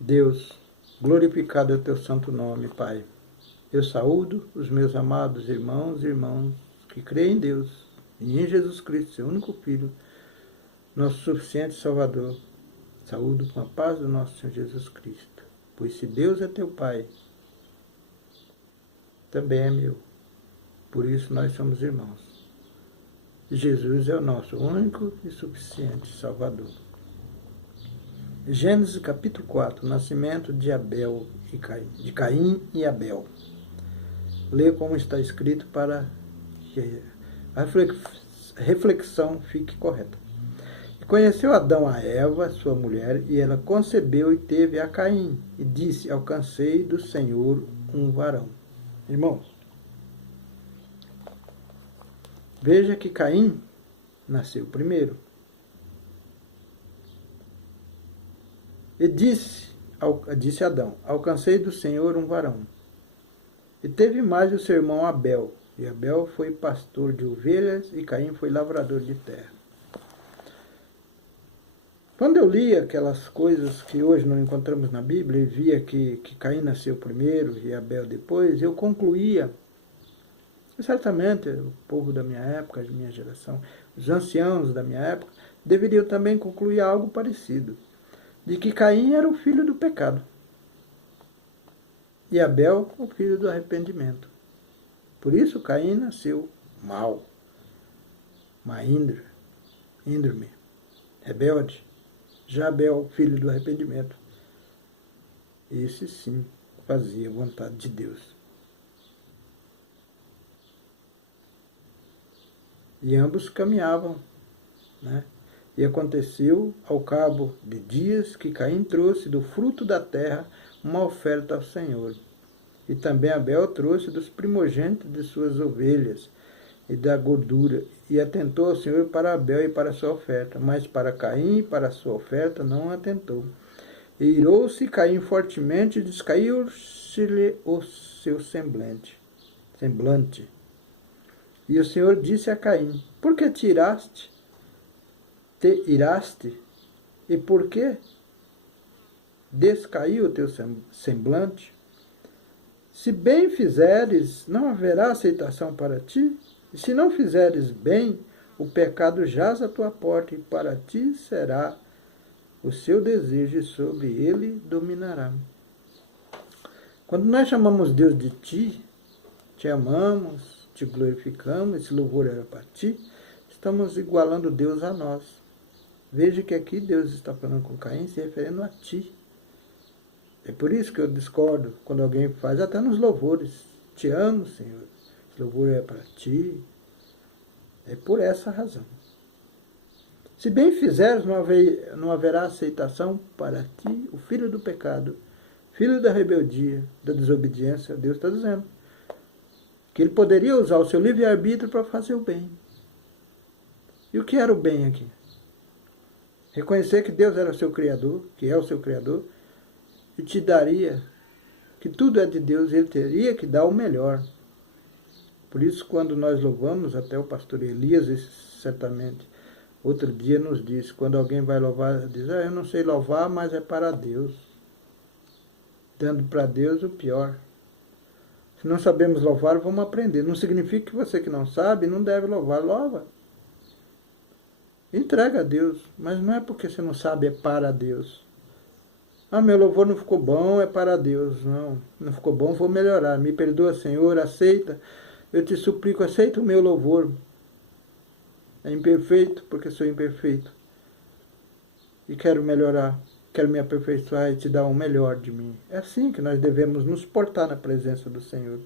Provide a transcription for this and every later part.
Deus, glorificado é o teu santo nome, Pai. Eu saúdo os meus amados irmãos e irmãs que creem em Deus e em Jesus Cristo, seu único Filho, nosso suficiente Salvador. Saúdo com a paz do nosso Senhor Jesus Cristo. Pois se Deus é teu Pai, também é meu. Por isso nós somos irmãos. E Jesus é o nosso único e suficiente Salvador. Gênesis capítulo 4, nascimento de Abel e Caim, de Caim e Abel. Lê como está escrito para que a reflexão fique correta. E conheceu Adão a Eva, sua mulher, e ela concebeu e teve a Caim, e disse, alcancei do Senhor um varão. Irmãos, veja que Caim nasceu primeiro. E disse Adão, alcancei do Senhor um varão. E teve mais o seu irmão Abel. E Abel foi pastor de ovelhas e Caim foi lavrador de terra. Quando eu li aquelas coisas que hoje não encontramos na Bíblia e via que Caim nasceu primeiro e Abel depois, eu concluía, certamente o povo da minha época, da minha geração, os anciãos da minha época, deveriam também concluir algo parecido, de que Caim era o filho do pecado e Abel o filho do arrependimento. Por isso Caim nasceu mau, índrome, rebelde. Já Abel, filho do arrependimento. Esse sim fazia a vontade de Deus. E ambos caminhavam, né? E aconteceu, ao cabo de dias, que Caim trouxe do fruto da terra uma oferta ao Senhor. E também Abel trouxe dos primogênitos de suas ovelhas e da gordura. E atentou ao Senhor para Abel e para a sua oferta. Mas para Caim e para a sua oferta não atentou. E irou-se Caim fortemente e descaiu-se-lhe o seu semblante. E o Senhor disse a Caim, por que te iraste, e por que descaiu o teu semblante? Se bem fizeres, não haverá aceitação para ti, e se não fizeres bem, o pecado jaz à tua porta, e para ti será o seu desejo, e sobre ele dominará. Quando nós chamamos Deus de ti, te amamos, te glorificamos, esse louvor era para ti, estamos igualando Deus a nós. Veja que aqui Deus está falando com Caim, se referindo a ti. É por isso que eu discordo quando alguém faz, até nos louvores. Te amo, Senhor. Esse louvor é para ti. É por essa razão. Se bem fizeres, não haverá aceitação para ti, o filho do pecado, filho da rebeldia, da desobediência. Deus está dizendo que ele poderia usar o seu livre-arbítrio para fazer o bem. E o que era o bem aqui? Reconhecer que Deus era o seu Criador, que é o seu Criador, e te daria, que tudo é de Deus, ele teria que dar o melhor. Por isso, quando nós louvamos, até o pastor Elias, certamente, outro dia nos disse, quando alguém vai louvar, diz, eu não sei louvar, mas é para Deus. Dando para Deus o pior. Se não sabemos louvar, vamos aprender. Não significa que você que não sabe, não deve louvar, louva. Entrega a Deus, mas não é porque você não sabe, é para Deus. Meu louvor não ficou bom, é para Deus. Não ficou bom, vou melhorar. Me perdoa, Senhor, aceita. Eu te suplico, aceita o meu louvor. É imperfeito, porque sou imperfeito. E quero melhorar, quero me aperfeiçoar e te dar o melhor de mim. É assim que nós devemos nos portar na presença do Senhor.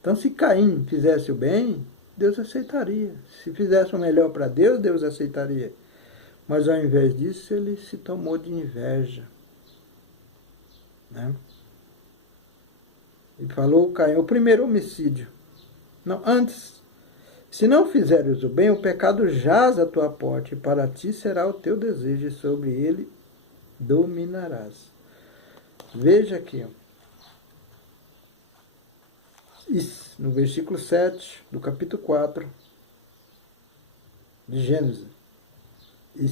Então, se Caim fizesse o bem, Deus aceitaria. Se fizesse o melhor para Deus, Deus aceitaria. Mas ao invés disso, ele se tomou de inveja. Né? E falou Caim, o primeiro homicídio. Não, antes, se não fizeres o bem, o pecado jaz à tua porta, e para ti será o teu desejo, e sobre ele dominarás. Veja aqui, isso, no versículo 7 do capítulo 4 de Gênesis. E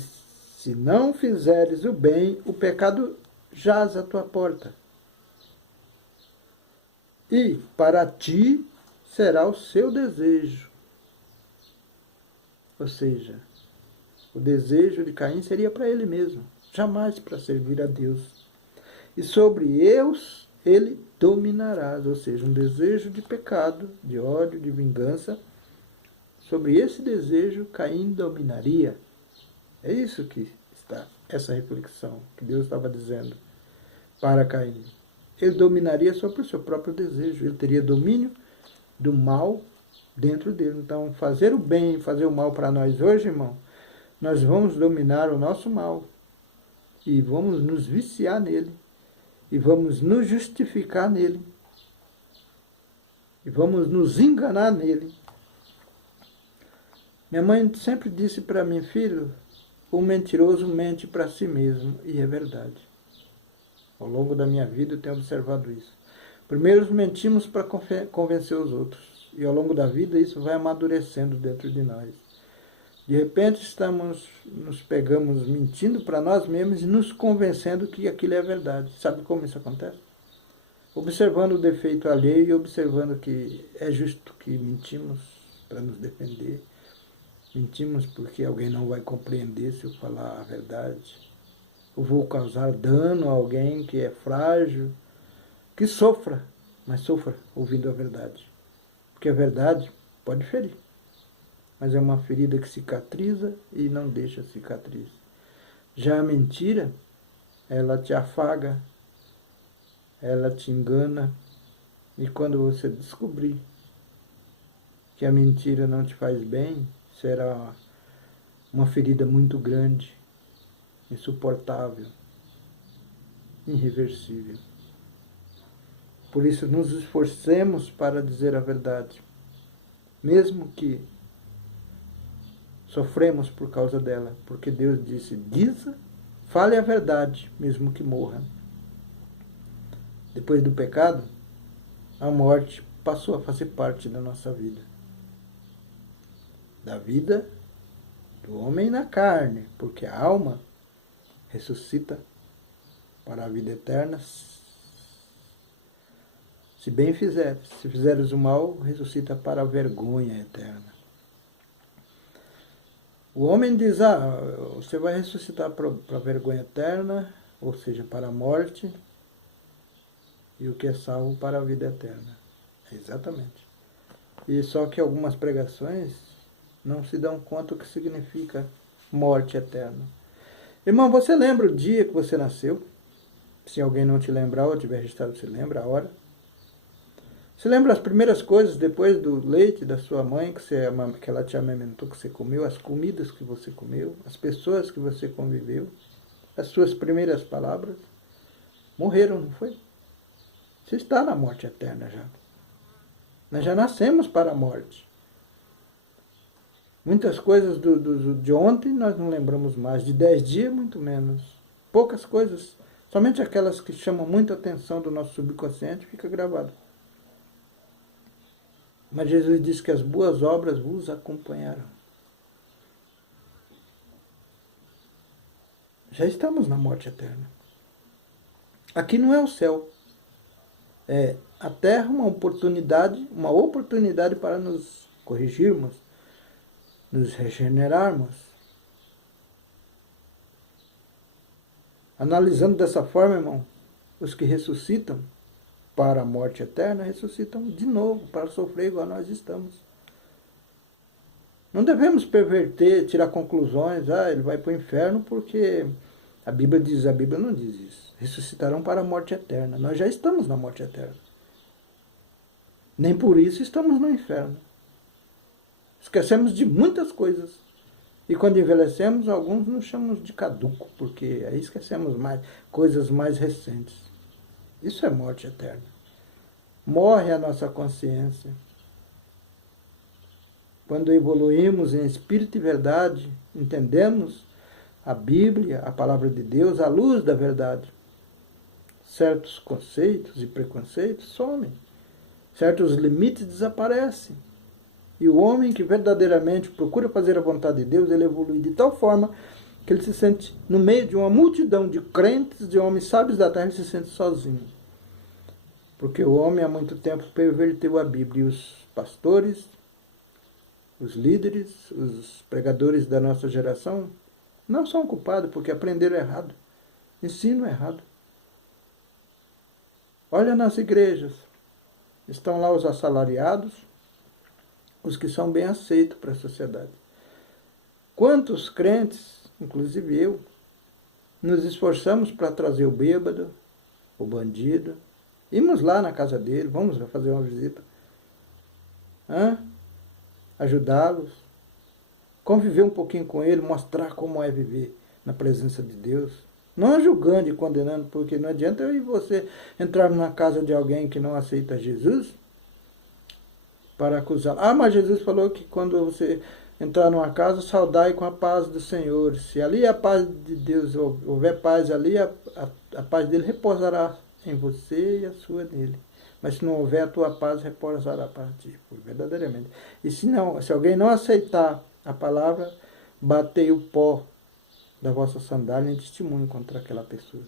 Se não fizeres o bem, o pecado jaz à tua porta. E para ti será o seu desejo. Ou seja, o desejo de Caim seria para ele mesmo, jamais para servir a Deus. E sobre eus ele dominará, ou seja, um desejo de pecado, de ódio, de vingança. Sobre esse desejo Caim dominaria. É isso que está, essa reflexão que Deus estava dizendo para Caim. Ele dominaria sobre o seu próprio desejo, ele teria domínio do mal dentro dele. Então, fazer o bem, fazer o mal para nós hoje, irmão, nós vamos dominar o nosso mal e vamos nos viciar nele e vamos nos justificar nele e vamos nos enganar nele. Minha mãe sempre disse para mim, filho, o mentiroso mente para si mesmo, e é verdade. Ao longo da minha vida eu tenho observado isso. Primeiro mentimos para convencer os outros, e ao longo da vida isso vai amadurecendo dentro de nós. De repente nos pegamos mentindo para nós mesmos e nos convencendo que aquilo é verdade. Sabe como isso acontece? Observando o defeito alheio e observando que é justo que mentimos para nos defender. Mentimos porque alguém não vai compreender se eu falar a verdade. Eu vou causar dano a alguém que é frágil, que sofra, mas sofra ouvindo a verdade. Porque a verdade pode ferir, mas é uma ferida que cicatriza e não deixa cicatriz. Já a mentira, ela te afaga, ela te engana, e quando você descobrir que a mentira não te faz bem, será uma ferida muito grande, insuportável, irreversível. Por isso, nos esforcemos para dizer a verdade, mesmo que sofremos por causa dela, porque Deus disse, fale a verdade, mesmo que morra. Depois do pecado, a morte passou a fazer parte da nossa vida. Da vida do homem na carne, porque a alma ressuscita para a vida eterna. Se bem fizeres, se fizeres o mal, ressuscita para a vergonha eterna. O homem diz, você vai ressuscitar para a vergonha eterna, ou seja, para a morte, e o que é salvo para a vida eterna. Exatamente. E só que algumas pregações não se dão conta do que significa morte eterna. Irmão, você lembra o dia que você nasceu? Se alguém não te lembrar ou tiver registrado, você lembra a hora? Você lembra as primeiras coisas depois do leite da sua mãe, que ela te amamentou, que você comeu, as comidas que você comeu, as pessoas que você conviveu, as suas primeiras palavras? Morreram, não foi? Você está na morte eterna já. Nós já nascemos para a morte. Muitas coisas de ontem nós não lembramos mais, de 10 dias muito menos. Poucas coisas, somente aquelas que chamam muita atenção do nosso subconsciente, fica gravado. Mas Jesus disse que as boas obras vos acompanharão. Já estamos na morte eterna. Aqui não é o céu. É a terra uma oportunidade para nos corrigirmos, nos regenerarmos. Analisando dessa forma, irmão, os que ressuscitam para a morte eterna, ressuscitam de novo para sofrer igual nós estamos. Não devemos perverter, tirar conclusões, ele vai para o inferno porque a Bíblia não diz isso. Ressuscitarão para a morte eterna. Nós já estamos na morte eterna. Nem por isso estamos no inferno. Esquecemos de muitas coisas. E quando envelhecemos, alguns nos chamamos de caduco, porque aí esquecemos coisas mais recentes. Isso é morte eterna. Morre a nossa consciência. Quando evoluímos em espírito e verdade, entendemos a Bíblia, a palavra de Deus, à luz da verdade. Certos conceitos e preconceitos somem. Certos limites desaparecem. E o homem que verdadeiramente procura fazer a vontade de Deus, ele evolui de tal forma que ele se sente, no meio de uma multidão de crentes, de homens sábios da terra, ele se sente sozinho. Porque o homem há muito tempo perverteu a Bíblia, e os pastores, os líderes, os pregadores da nossa geração não são culpados porque aprenderam errado, ensino errado. Olha nas igrejas, estão lá os assalariados, os que são bem aceitos para a sociedade. Quantos crentes, inclusive eu, nos esforçamos para trazer o bêbado, o bandido, irmos lá na casa dele, vamos fazer uma visita, ajudá-los, conviver um pouquinho com ele, mostrar como é viver na presença de Deus. Não julgando e condenando, porque não adianta eu e você entrarmos na casa de alguém que não aceita Jesus para acusá-lo. Mas Jesus falou que quando você entrar numa casa, saudai com a paz do Senhor. Se ali a paz de Deus, houver paz ali, a paz dele repousará em você e a sua nele. Mas se não houver, a tua paz repousará para ti, verdadeiramente. E se alguém não aceitar a palavra, batei o pó da vossa sandália em testemunho contra aquela pessoa.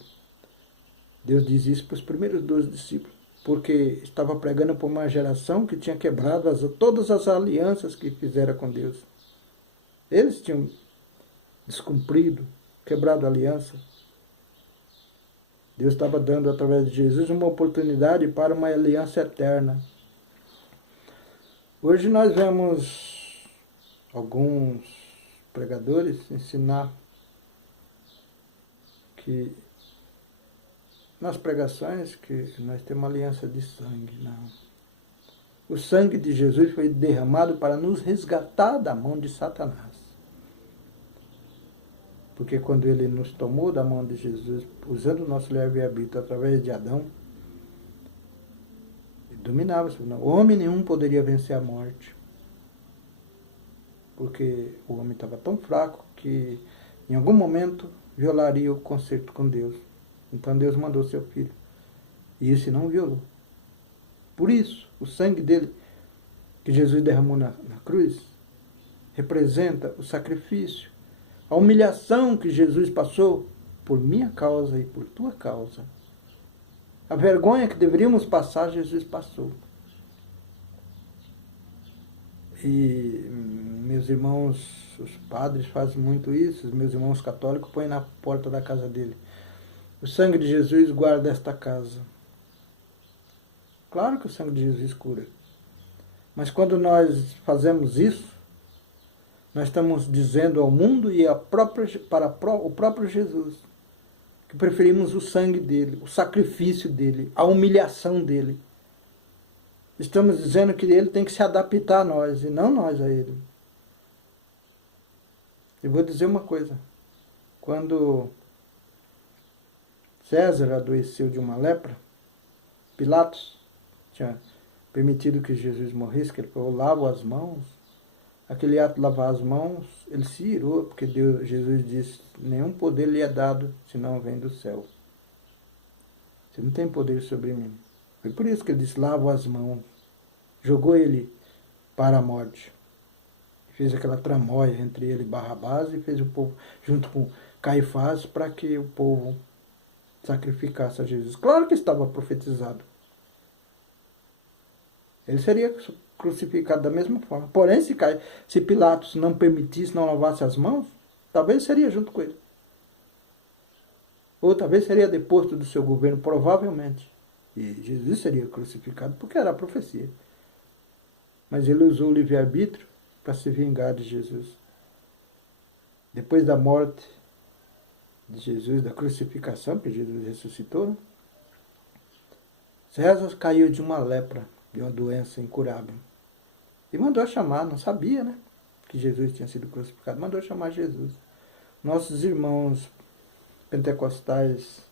Deus diz isso para os primeiros 12 discípulos, porque estava pregando para uma geração que tinha quebrado todas as alianças que fizera com Deus. Eles tinham descumprido, quebrado a aliança. Deus estava dando, através de Jesus, uma oportunidade para uma aliança eterna. Hoje nós vemos alguns pregadores ensinar que nas pregações que nós temos uma aliança de sangue. Não. O sangue de Jesus foi derramado para nos resgatar da mão de Satanás. Porque quando ele nos tomou da mão de Jesus, usando o nosso livre-arbítrio através de Adão, ele dominava. O homem nenhum poderia vencer a morte. Porque o homem estava tão fraco que em algum momento violaria o concerto com Deus. Então Deus mandou seu filho. E esse não violou. Por isso, o sangue dele, que Jesus derramou na cruz, representa o sacrifício, a humilhação que Jesus passou por minha causa e por tua causa. A vergonha que deveríamos passar, Jesus passou. E meus irmãos, os padres fazem muito isso, os meus irmãos católicos põem na porta da casa dele: o sangue de Jesus guarda esta casa. Claro que o sangue de Jesus cura. Mas quando nós fazemos isso, nós estamos dizendo ao mundo e para o próprio Jesus que preferimos o sangue dele, o sacrifício dele, a humilhação dele. Estamos dizendo que ele tem que se adaptar a nós e não nós a ele. Eu vou dizer uma coisa. Quando César adoeceu de uma lepra, Pilatos tinha permitido que Jesus morresse, que ele falou: lavo as mãos. Aquele ato de lavar as mãos, ele se irou, porque Jesus disse: nenhum poder lhe é dado, senão vem do céu. Você não tem poder sobre mim. Foi por isso que ele disse: lavo as mãos. Jogou ele para a morte. Fez aquela tramóia entre ele e Barrabás e fez o povo, junto com Caifás, para que o povo sacrificasse a Jesus. Claro que estava profetizado. Ele seria crucificado da mesma forma. Porém, se Pilatos não permitisse, não lavasse as mãos, talvez seria junto com ele. Ou talvez seria deposto do seu governo, provavelmente. E Jesus seria crucificado porque era a profecia. Mas ele usou o livre-arbítrio para se vingar de Jesus. Depois da morte de Jesus, da crucificação, que Jesus ressuscitou, César caiu de uma lepra, de uma doença incurável. E mandou chamar, não sabia, né, que Jesus tinha sido crucificado, mandou chamar Jesus. Nossos irmãos pentecostais,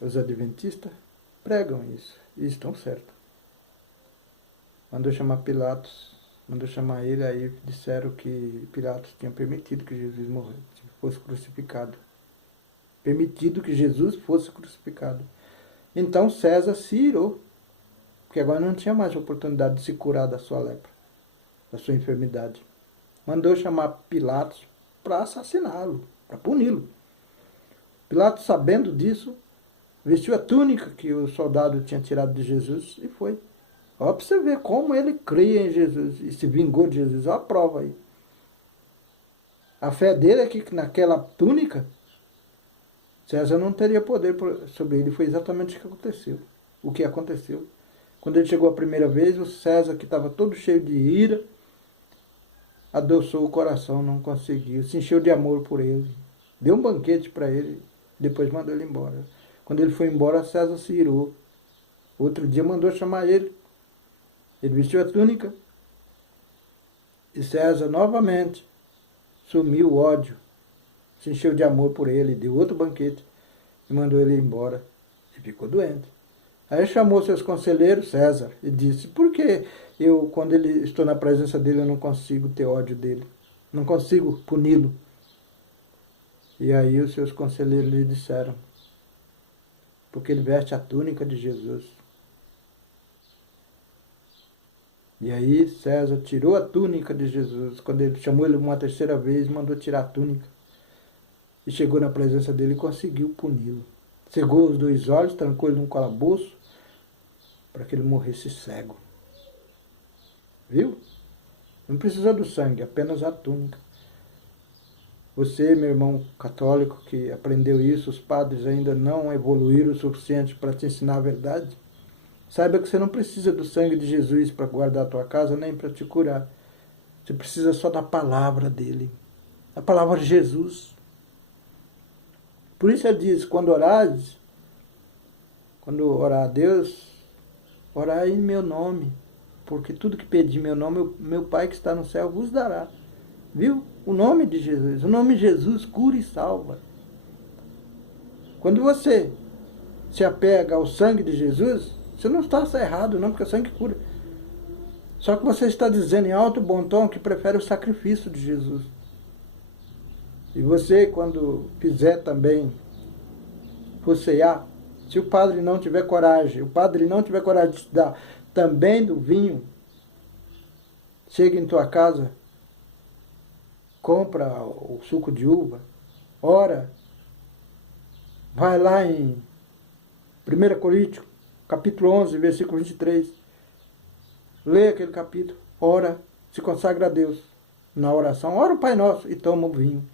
os adventistas, pregam isso, e estão certos. Mandou chamar Pilatos, mandou chamar ele, aí disseram que Pilatos tinha permitido que Jesus morresse, fosse crucificado. Permitido que Jesus fosse crucificado. Então César se irou, porque agora não tinha mais oportunidade de se curar da sua lepra, da sua enfermidade. Mandou chamar Pilatos para assassiná-lo. para puni-lo. Pilatos, sabendo disso, vestiu a túnica que o soldado tinha tirado de Jesus e foi. Ó, para você ver como ele cria em Jesus e se vingou de Jesus. Olha a prova aí. A fé dele é que naquela túnica, César não teria poder sobre ele. Foi exatamente o que aconteceu. O que aconteceu. Quando ele chegou a primeira vez, o César, que estava todo cheio de ira, adoçou o coração, não conseguiu. Se encheu de amor por ele. Deu um banquete para ele, depois mandou ele embora. Quando ele foi embora, César se irou. Outro dia mandou chamar ele. Ele vestiu a túnica. E César novamente sumiu o ódio. Se encheu de amor por ele, deu outro banquete e mandou ele embora. E ficou doente. Aí chamou seus conselheiros, César, e disse: por que eu, quando estou na presença dele, eu não consigo ter ódio dele? Não consigo puni-lo? E aí os seus conselheiros lhe disseram: porque ele veste a túnica de Jesus. E aí César tirou a túnica de Jesus. Quando ele chamou ele uma terceira vez, mandou tirar a túnica. E chegou na presença dele e conseguiu puni-lo. Cegou os dois olhos, trancou ele num calabouço, para que ele morresse cego. Viu? Não precisou do sangue, apenas a túnica. Você, meu irmão católico, que aprendeu isso, os padres ainda não evoluíram o suficiente para te ensinar a verdade, saiba que você não precisa do sangue de Jesus para guardar a tua casa, nem para te curar. Você precisa só da palavra dele. A palavra de Jesus. Por isso ele diz, quando orares, quando orar a Deus, orai em meu nome. Porque tudo que pedir em meu nome, meu Pai que está no céu vos dará. Viu? O nome de Jesus. O nome de Jesus cura e salva. Quando você se apega ao sangue de Jesus, você não está errado, não, porque o sangue cura. Só que você está dizendo em alto e bom tom que prefere o sacrifício de Jesus. E você, quando fizer também cear, se o padre não tiver coragem, de te dar também do vinho, chega em tua casa, compra o suco de uva, ora, vai lá em 1 Coríntios, capítulo 11, versículo 23, lê aquele capítulo, ora, se consagra a Deus na oração, ora o Pai Nosso e toma o vinho.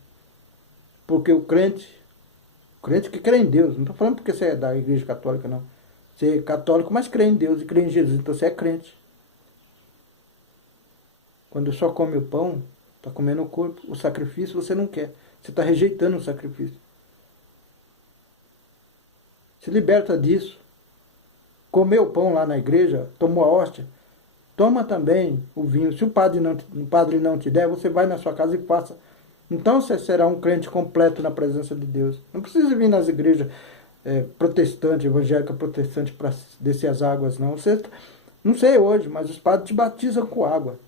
Porque o crente que crê em Deus, não estou falando porque você é da igreja católica, não. Você é católico, mas crê em Deus e crê em Jesus, então você é crente. Quando só come o pão, está comendo o corpo, o sacrifício você não quer. Você está rejeitando o sacrifício. Se liberta disso. Comeu o pão lá na igreja, tomou a hóstia, toma também o vinho. Se o padre não te der, você vai na sua casa e faça. Então você será um crente completo na presença de Deus. Não precisa vir nas igrejas protestantes, evangélicas protestantes para descer as águas, não. Você, não sei hoje, mas os padres te batizam com água.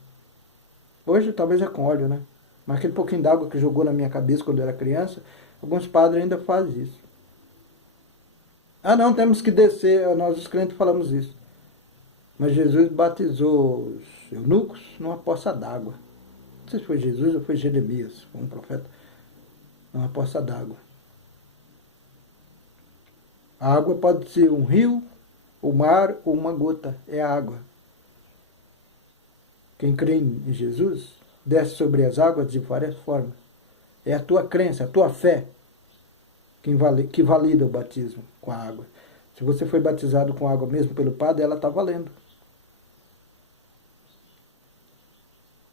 Hoje talvez é com óleo, né? Mas aquele pouquinho d'água que jogou na minha cabeça quando eu era criança, alguns padres ainda fazem isso. Ah não, temos que descer, nós os crentes falamos isso. Mas Jesus batizou os eunucos numa poça d'água. Não sei se foi Jesus ou foi Jeremias, um profeta, numa poça d'água. A água pode ser um rio, o mar ou uma gota, é a água. Quem crê em Jesus desce sobre as águas de várias formas. É a tua crença, a tua fé que valida o batismo com a água. Se você foi batizado com água mesmo pelo padre, ela está valendo.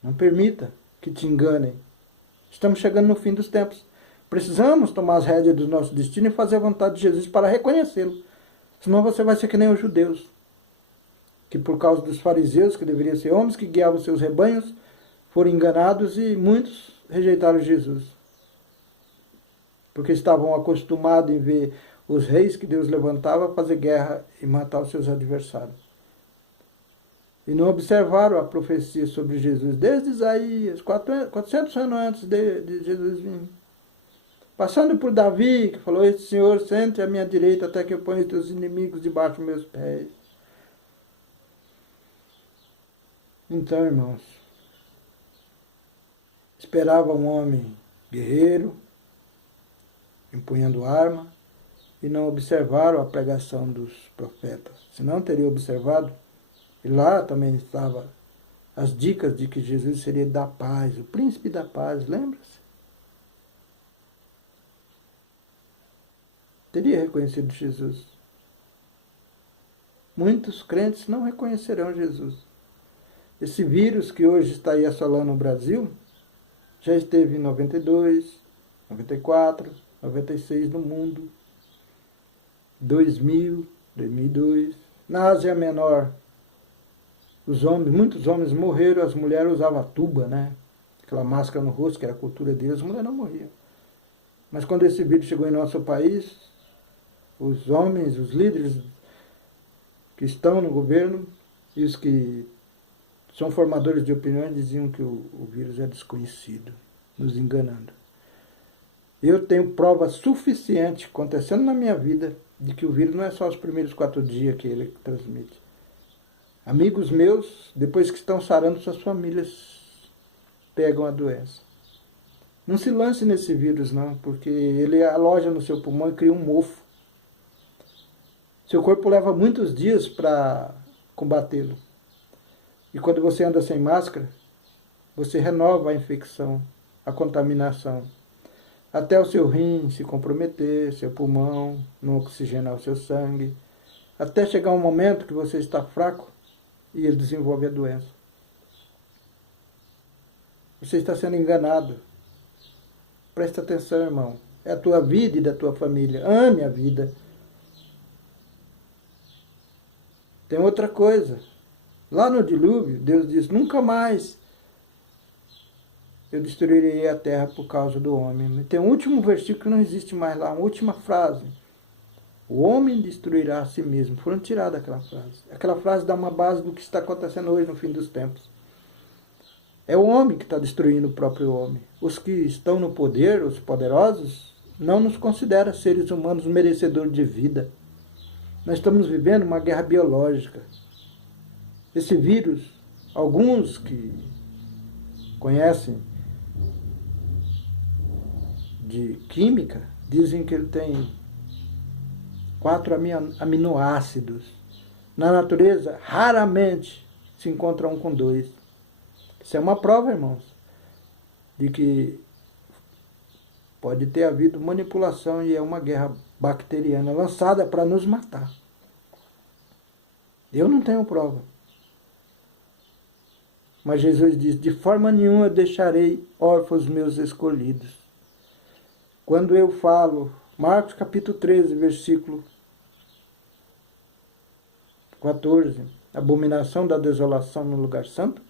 Não permita que te enganem. Estamos chegando no fim dos tempos. Precisamos tomar as rédeas do nosso destino e fazer a vontade de Jesus para reconhecê-lo. Senão você vai ser que nem os judeus, que por causa dos fariseus, que deveriam ser homens que guiavam seus rebanhos, foram enganados e muitos rejeitaram Jesus. Porque estavam acostumados em ver os reis que Deus levantava fazer guerra e matar os seus adversários. E não observaram a profecia sobre Jesus desde Isaías, 400 anos antes de Jesus vir. Passando por Davi, que falou: "Este Senhor, sente à minha direita até que eu ponha os teus inimigos debaixo dos meus pés." Então, irmãos, esperava um homem guerreiro, empunhando arma, e não observaram a pregação dos profetas. Se não teriam observado, e lá também estava as dicas de que Jesus seria da paz, o príncipe da paz, lembra-se? Teria reconhecido Jesus. Muitos crentes não reconhecerão Jesus. Esse vírus que hoje está aí assolando o Brasil, já esteve em 92, 94, 96 no mundo, 2000, 2002. Na Ásia Menor, muitos homens morreram, as mulheres usavam tuba, né? Aquela máscara no rosto, que era a cultura deles, as mulheres não morriam. Mas quando esse vírus chegou em nosso país, os homens, os líderes que estão no governo e os que são formadores de opiniões diziam que o vírus é desconhecido, nos enganando. Eu tenho prova suficiente acontecendo na minha vida de que o vírus não é só os primeiros 4 dias que ele transmite. Amigos meus, depois que estão sarando, suas famílias pegam a doença. Não se lance nesse vírus não, porque ele aloja no seu pulmão e cria um mofo. Seu corpo leva muitos dias para combatê-lo. E quando você anda sem máscara, você renova a infecção, a contaminação. Até o seu rim se comprometer, seu pulmão, não oxigenar o seu sangue. Até chegar um momento que você está fraco e ele desenvolve a doença. Você está sendo enganado. Presta atenção, irmão. É a tua vida e da tua família. Ame a vida. Tem outra coisa. Lá no dilúvio, Deus diz, nunca mais eu destruirei a terra por causa do homem. Tem um último versículo que não existe mais lá, uma última frase. O homem destruirá a si mesmo. Foram tiradas aquela frase. Aquela frase dá uma base do que está acontecendo hoje no fim dos tempos. É o homem que está destruindo o próprio homem. Os que estão no poder, os poderosos, não nos consideram seres humanos merecedores de vida. Nós estamos vivendo uma guerra biológica. Esse vírus, alguns que conhecem de química, dizem que ele tem 4 aminoácidos. Na natureza, raramente se encontra um com 2. Isso é uma prova, irmãos, de que pode ter havido manipulação e é uma guerra bacteriana lançada para nos matar. Eu não tenho prova. Mas Jesus diz, de forma nenhuma eu deixarei órfãos meus escolhidos. Quando eu falo, Marcos capítulo 13, versículo 14, abominação da desolação no lugar santo,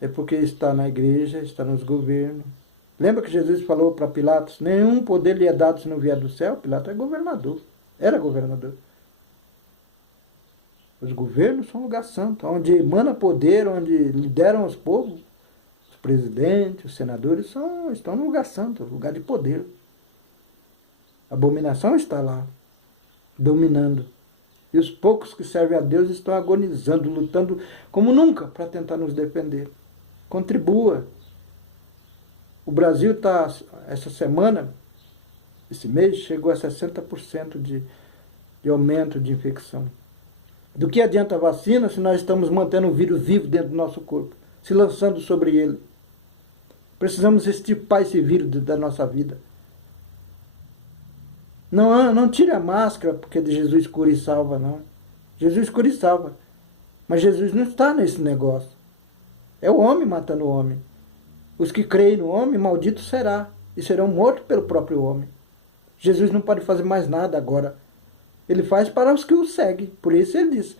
é porque está na igreja, está nos governos. Lembra que Jesus falou para Pilatos, nenhum poder lhe é dado se não vier do céu? Pilatos é governador, era governador. Os governos são lugar santo, onde emana poder, onde lideram os povos. Os presidentes, os senadores estão no lugar santo, lugar de poder. A abominação está lá, dominando. E os poucos que servem a Deus estão agonizando, lutando como nunca para tentar nos defender. Contribua. O Brasil está, essa semana, esse mês, chegou a 60% de aumento de infecção. Do que adianta a vacina se nós estamos mantendo o vírus vivo dentro do nosso corpo, se lançando sobre ele? Precisamos extirpar esse vírus da nossa vida. Não tire a máscara porque de Jesus cura e salva, não. Jesus cura e salva. Mas Jesus não está nesse negócio. É o homem matando o homem. Os que creem no homem, maldito será. E serão mortos pelo próprio homem. Jesus não pode fazer mais nada agora. Ele faz para os que o seguem. Por isso ele diz,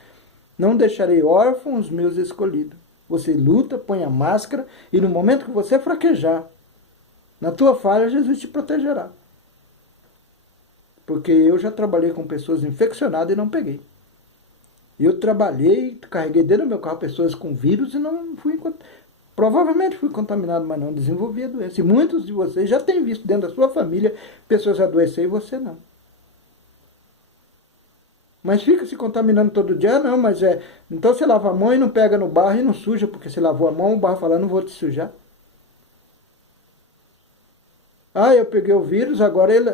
não deixarei órfãos os meus escolhidos. Você luta, põe a máscara, e no momento que você fraquejar, na tua falha, Jesus te protegerá. Porque eu já trabalhei com pessoas infeccionadas e não peguei. Eu trabalhei, carreguei dentro do meu carro pessoas com vírus e não fui... Provavelmente fui contaminado, mas não desenvolvi a doença. E muitos de vocês já têm visto dentro da sua família pessoas adoecerem e você não. Mas fica se contaminando todo dia? Não, mas então você lava a mão e não pega no barro e não suja, porque você lavou a mão, o barro fala, não vou te sujar. Ah, eu peguei o vírus, agora ele,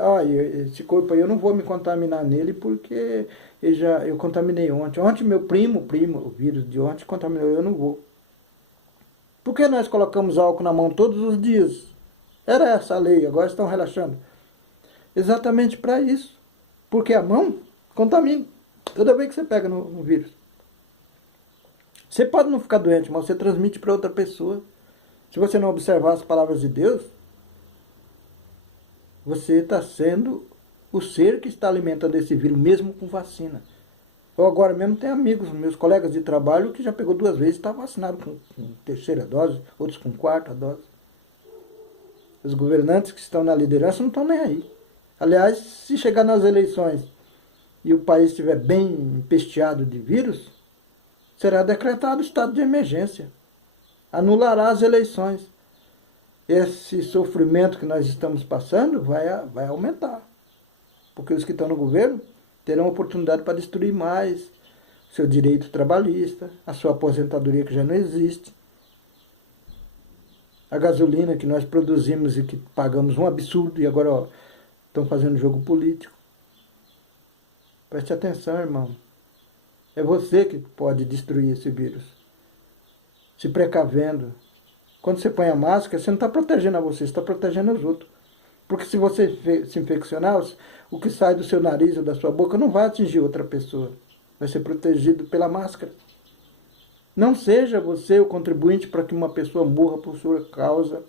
esse corpo aí eu não vou me contaminar nele porque eu contaminei ontem. Ontem meu primo, o vírus de ontem contaminou, eu não vou. Por que nós colocamos álcool na mão todos os dias? Era essa a lei, agora estão relaxando. Exatamente para isso. Porque a mão contamina. Toda vez que você pega no vírus. Você pode não ficar doente, mas você transmite para outra pessoa. Se você não observar as palavras de Deus, você está sendo o ser que está alimentando esse vírus, mesmo com vacina. Eu agora mesmo tenho amigos, meus colegas de trabalho, que já pegou 2 vezes e está vacinado com terceira dose, outros com 4ª dose. Os governantes que estão na liderança não estão nem aí. Aliás, se chegar nas eleições e o país estiver bem empesteado de vírus, será decretado estado de emergência. Anulará as eleições. Esse sofrimento que nós estamos passando vai aumentar. Porque os que estão no governo terão oportunidade para destruir mais seu direito trabalhista, a sua aposentadoria que já não existe, a gasolina que nós produzimos e que pagamos um absurdo e agora estão fazendo jogo político. Preste atenção, irmão. É você que pode destruir esse vírus. Se precavendo. Quando você põe a máscara, você não está protegendo a você, você está protegendo os outros. Porque se você se infeccionar, o que sai do seu nariz ou da sua boca não vai atingir outra pessoa. Vai ser protegido pela máscara. Não seja você o contribuinte para que uma pessoa morra por sua causa.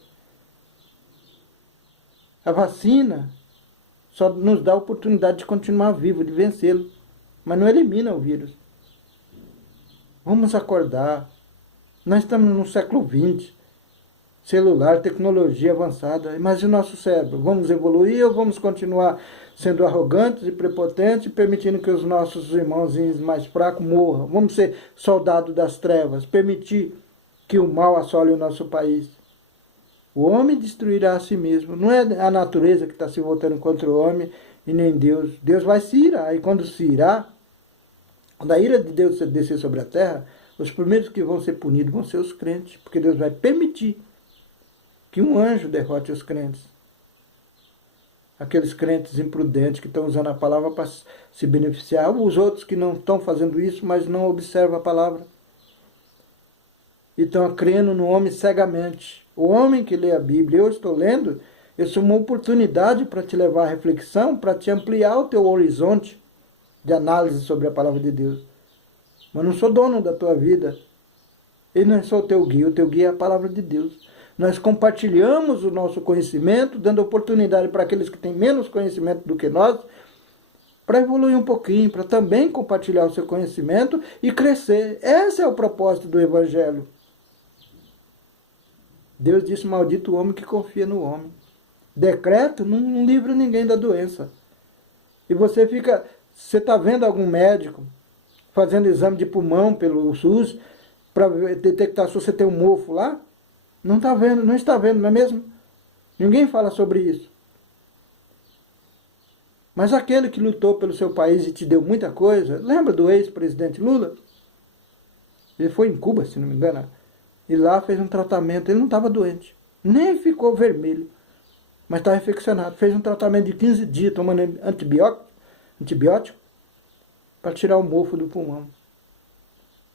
A vacina só nos dá a oportunidade de continuar vivo, de vencê-lo. Mas não elimina o vírus. Vamos acordar. Nós estamos no século XX. Celular, tecnologia avançada. Mas e o nosso cérebro? Vamos evoluir ou vamos continuar sendo arrogantes e prepotentes, permitindo que os nossos irmãozinhos mais fracos morram? Vamos ser soldados das trevas, permitir que o mal assole o nosso país. O homem destruirá a si mesmo. Não é a natureza que está se voltando contra o homem e nem Deus. Deus vai se irar. E quando se irar, quando a ira de Deus descer sobre a terra, os primeiros que vão ser punidos vão ser os crentes, porque Deus vai permitir que um anjo derrote os crentes. Aqueles crentes imprudentes que estão usando a palavra para se beneficiar, os outros que não estão fazendo isso, mas não observam a palavra. E estão crendo no homem cegamente. O homem que lê a Bíblia, eu estou lendo, isso é uma oportunidade para te levar à reflexão, para te ampliar o teu horizonte de análise sobre a palavra de Deus. Mas não sou dono da tua vida. Eu não sou o teu guia é a palavra de Deus. Nós compartilhamos o nosso conhecimento, dando oportunidade para aqueles que têm menos conhecimento do que nós, para evoluir um pouquinho, para também compartilhar o seu conhecimento e crescer. Esse é o propósito do Evangelho. Deus disse, maldito o homem que confia no homem. Decreto não livra ninguém da doença. E você está vendo algum médico fazendo exame de pulmão pelo SUS para detectar se você tem um mofo lá? Não está vendo, não está vendo, não é mesmo? Ninguém fala sobre isso. Mas aquele que lutou pelo seu país e te deu muita coisa, lembra do ex-presidente Lula? Ele foi em Cuba, se não me engano, e lá fez um tratamento, ele não estava doente, nem ficou vermelho, mas estava infeccionado. Fez um tratamento de 15 dias, tomando antibiótico para tirar o mofo do pulmão.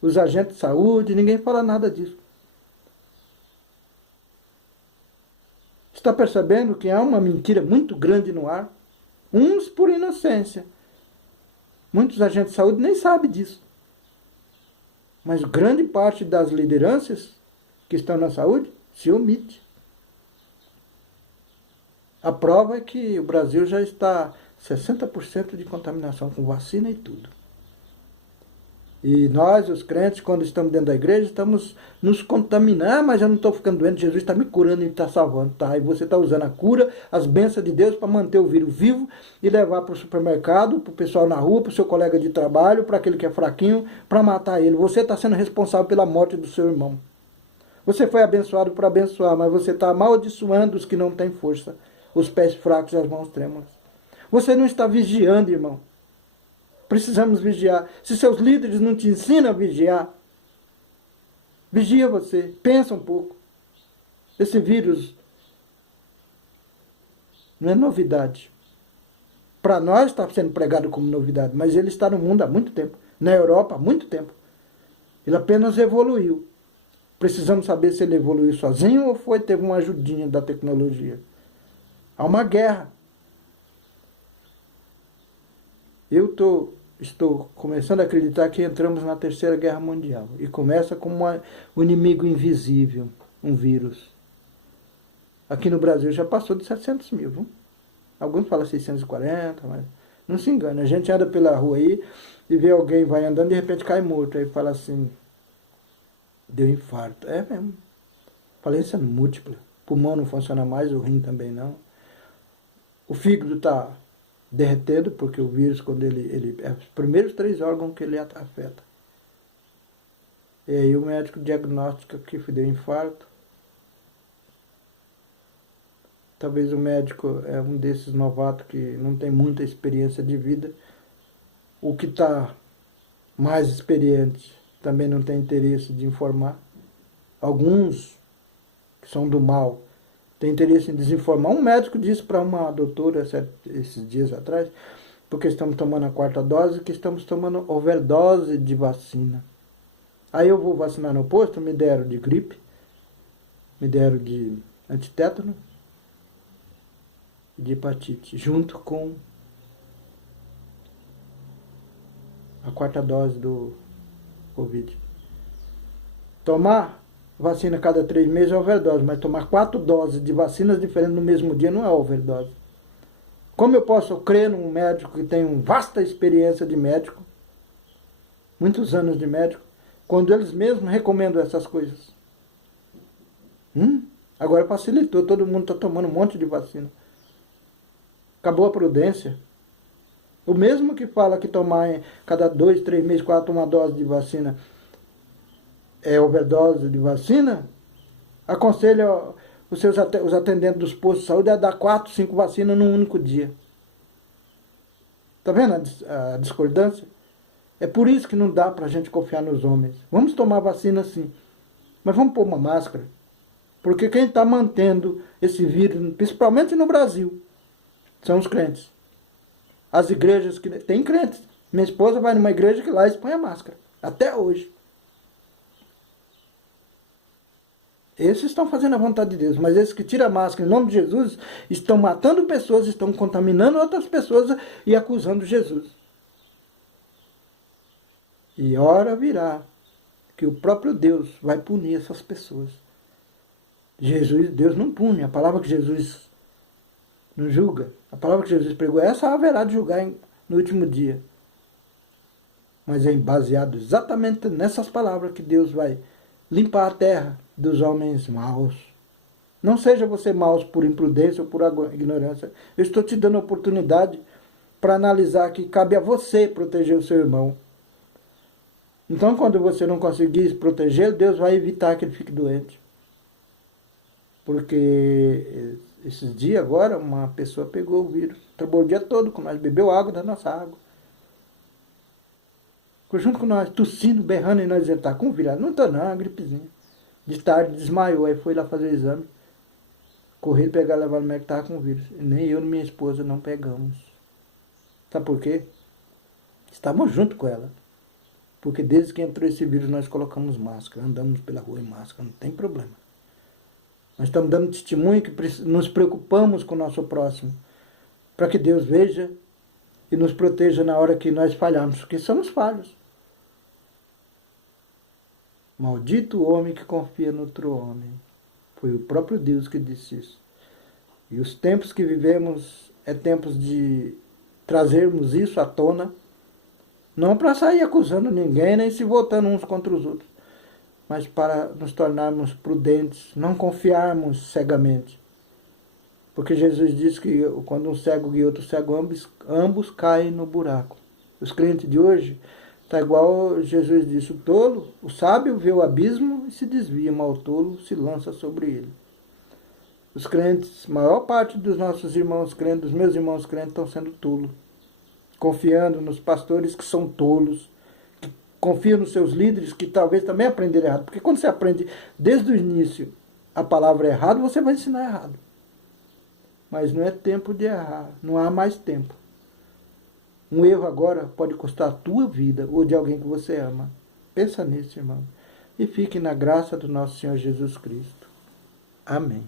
Os agentes de saúde, ninguém fala nada disso. Está percebendo que há uma mentira muito grande no ar? Uns por inocência. Muitos agentes de saúde nem sabem disso. Mas grande parte das lideranças que estão na saúde se omite. A prova é que o Brasil já está 60% de contaminação com vacina e tudo. E nós, os crentes, quando estamos dentro da igreja, estamos nos contaminando. Mas eu não estou ficando doente, Jesus está me curando e está salvando. Tá? E você está usando a cura, as bênçãos de Deus para manter o vírus vivo e levar para o supermercado, para o pessoal na rua, para o seu colega de trabalho, para aquele que é fraquinho, para matar ele. Você está sendo responsável pela morte do seu irmão. Você foi abençoado para abençoar, mas você está amaldiçoando os que não têm força, os pés fracos e as mãos trêmulas. Você não está vigiando, irmão. Precisamos vigiar. Se seus líderes não te ensinam a vigiar, vigia você. Pensa um pouco. Esse vírus Não é novidade. Para nós está sendo pregado como novidade, mas ele está no mundo há muito tempo. Na Europa há muito tempo. Ele apenas evoluiu. Precisamos saber se ele evoluiu sozinho ou teve uma ajudinha da tecnologia. Há uma guerra. Eu estou começando a acreditar que entramos na Terceira Guerra Mundial. E começa com um inimigo invisível, um vírus. Aqui no Brasil já passou de 700 mil. Viu? Alguns falam 640, mas não se engana. A gente anda pela rua aí e vê alguém vai andando e de repente cai morto. Aí fala assim, deu infarto. É mesmo. Falência múltipla. O pulmão não funciona mais, o rim também não. O fígado está derretendo, porque o vírus, quando ele é os primeiros 3 órgãos que ele afeta. E aí o médico diagnostica que deu infarto. Talvez o médico é um desses novatos que não tem muita experiência de vida. O que está mais experiente também não tem interesse de informar. Alguns que são do mal têm interesse em desinformar. Um médico disse para uma doutora esses dias atrás, porque estamos tomando a 4ª dose, que estamos tomando overdose de vacina. Aí eu vou vacinar no posto, me deram de gripe, me deram de antitétano, de hepatite, junto com a 4ª dose do Covid. Tomar vacina a cada 3 meses é overdose, mas tomar 4 doses de vacinas diferentes no mesmo dia não é overdose. Como eu posso crer num médico que tem uma vasta experiência de médico, muitos anos de médico, quando eles mesmos recomendam essas coisas? Agora facilitou, todo mundo está tomando um monte de vacina. Acabou a prudência. O mesmo que fala que tomar cada 2, 3 meses, 4 uma dose de vacina é overdose de vacina, aconselha os atendentes dos postos de saúde a dar 4, 5 vacinas num único dia. Está vendo a discordância? É por isso que não dá para a gente confiar nos homens. Vamos tomar vacina sim, mas vamos pôr uma máscara. Porque quem está mantendo esse vírus, principalmente no Brasil, são os crentes. As igrejas que tem crentes. Minha esposa vai numa igreja que lá eles põem a máscara. Até hoje. Esses estão fazendo a vontade de Deus. Mas esses que tiram a máscara em nome de Jesus estão matando pessoas, estão contaminando outras pessoas e acusando Jesus. E hora virá que o próprio Deus vai punir essas pessoas. Deus não pune. A palavra que Jesus não julga. A palavra que Jesus pregou, essa haverá de julgar no último dia. Mas é baseado exatamente nessas palavras que Deus vai limpar a terra dos homens maus. Não seja você maus por imprudência ou por ignorância. Eu estou te dando a oportunidade para analisar que cabe a você proteger o seu irmão. Então, quando você não conseguir proteger, Deus vai evitar que ele fique doente. Porque esses dias agora, uma pessoa pegou o vírus. Trabalhou o dia todo com nós, bebeu água da nossa água. Ficou junto com nós, tossindo, berrando, e nós dizendo, tá com vírus. Não tô não, é uma gripezinha. De tarde desmaiou, aí foi lá fazer o exame. Correram, pegaram, levaram no médico, tava com vírus. E nem eu nem minha esposa não pegamos. Sabe por quê? Estávamos junto com ela. Porque desde que entrou esse vírus, nós colocamos máscara. Andamos pela rua em máscara, não tem problema. Nós estamos dando testemunho que nos preocupamos com o nosso próximo. Para que Deus veja e nos proteja na hora que nós falharmos. Porque somos falhos. Maldito o homem que confia no outro homem. Foi o próprio Deus que disse isso. E os tempos que vivemos é tempos de trazermos isso à tona. Não para sair acusando ninguém, nem se voltando uns contra os outros. Mas para nos tornarmos prudentes, não confiarmos cegamente. Porque Jesus disse que quando um cego guia outro cego, ambos caem no buraco. Os crentes de hoje está igual Jesus disse, o tolo, o sábio vê o abismo e se desvia, mas o tolo se lança sobre ele. Os crentes, maior parte dos nossos irmãos crentes, dos meus irmãos crentes, estão sendo tolos. Confiando nos pastores que são tolos. Confia nos seus líderes que talvez também aprenderam errado. Porque quando você aprende desde o início a palavra errada, você vai ensinar errado. mas não é tempo de errar, não há mais tempo. Um erro agora pode custar a tua vida ou de alguém que você ama. Pensa nisso, irmão. E fique na graça do nosso Senhor Jesus Cristo. Amém.